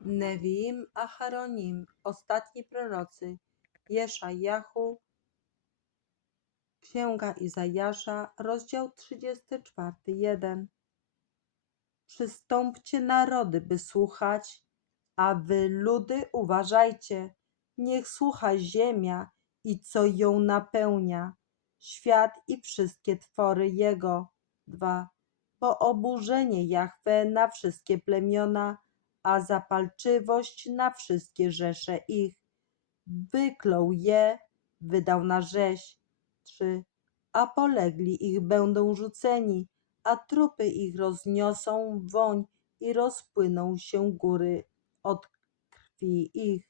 Neviim Acharonim, ostatni prorocy, Jeszajahu, Księga Izajasza, rozdział 34, 1. Przystąpcie narody, by słuchać, a wy ludy uważajcie. Niech słucha ziemia i co ją napełnia, świat i wszystkie twory jego. 2. Bo oburzenie Jahwe na wszystkie plemiona, a zapalczywość na wszystkie rzesze ich. Wyklął je, wydał na rzeź. 3. A polegli ich będą rzuceni, a trupy ich rozniosą woń i rozpłyną się góry od krwi ich.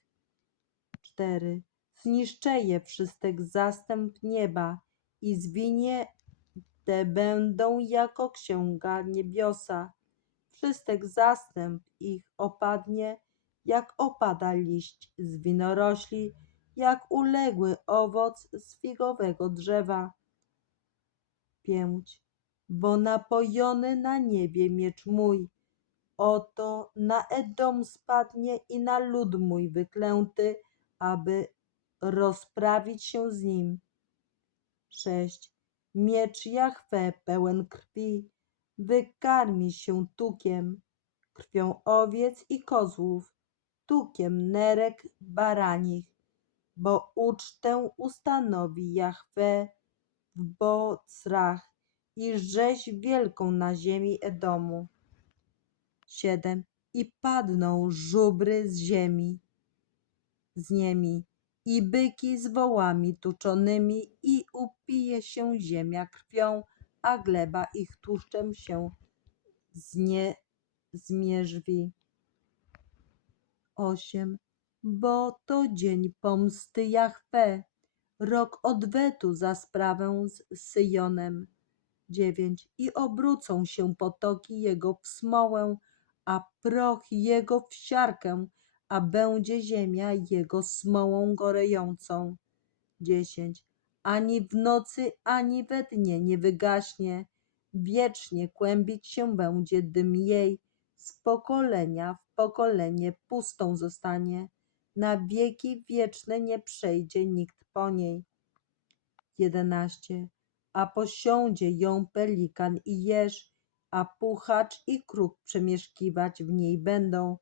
4. Zniszczę je wszystek zastęp nieba i zwinie te będą jako księga niebiosa. Wszystek zastęp ich opadnie, jak opada liść z winorośli, jak uległy owoc z figowego drzewa. 5. Bo napojony na niebie miecz mój, oto na Edom spadnie i na lud mój wyklęty, aby rozprawić się z nim. 6. Miecz Jahwe pełen krwi, wykarmi się tukiem, krwią owiec i kozłów, tukiem nerek baranich, bo ucztę ustanowi Jahwe w Bocrach i rzeź wielką na ziemi Edomu. 7. I padną żubry z ziemi, z niemi, i byki z wołami tuczonymi, i upije się ziemia krwią, a gleba ich tłuszczem się znie, zmierzwi. 8. Bo to dzień pomsty Jahwe, rok odwetu za sprawę z Syjonem. 9. I obrócą się potoki jego w smołę, a proch jego w siarkę, a będzie ziemia jego smołą gorejącą. 10. Ani w nocy, ani we dnie nie wygaśnie, wiecznie kłębić się będzie dym jej, z pokolenia w pokolenie pustą zostanie, na wieki wieczne nie przejdzie nikt po niej. 11. A posiądzie ją pelikan i jeż, a puchacz i kruk przemieszkiwać w niej będą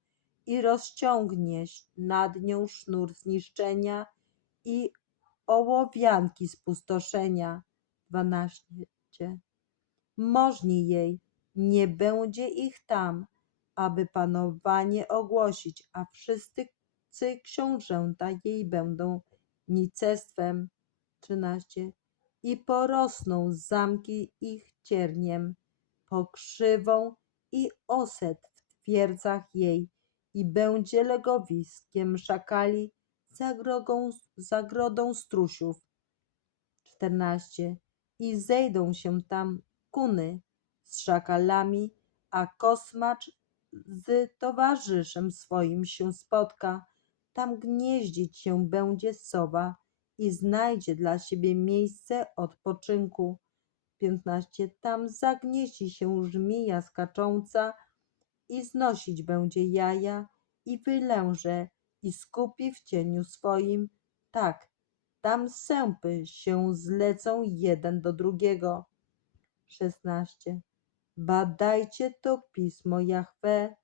i rozciągnie nad nią sznur zniszczenia i ołowianki spustoszenia. 12. Możni jej, nie będzie ich tam, aby panowanie ogłosić, a wszyscy książęta jej będą nicestwem. 13. I porosną zamki ich cierniem, pokrzywą i oset w twierdzach jej, i będzie legowiskiem szakali, zagrodą, zagrodą strusiów. 14. I zejdą się tam kuny z szakalami, a kosmacz z towarzyszem swoim się spotka. Tam gnieździć się będzie sowa i znajdzie dla siebie miejsce odpoczynku. 15. Tam zagnieści się żmija skacząca i znosić będzie jaja i wylęże i skupi w cieniu swoim. Tak, tam sępy się zlecą jeden do drugiego. 16. Badajcie to pismo Jahwe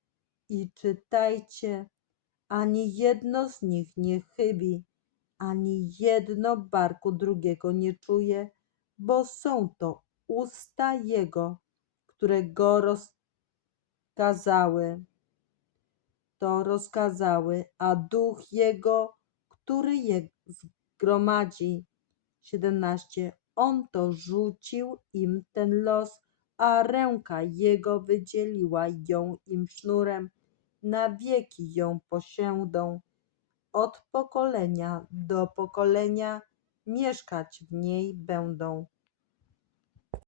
i czytajcie, ani jedno z nich nie chybi, ani jedno barku drugiego nie czuje, bo są to usta Jego, które go rozkazały. To rozkazały, a duch Jego, który je zgromadzi. 17. On to rzucił im ten los, a ręka Jego wydzieliła ją im sznurem. Na wieki ją posiędą. Od pokolenia do pokolenia mieszkać w niej będą.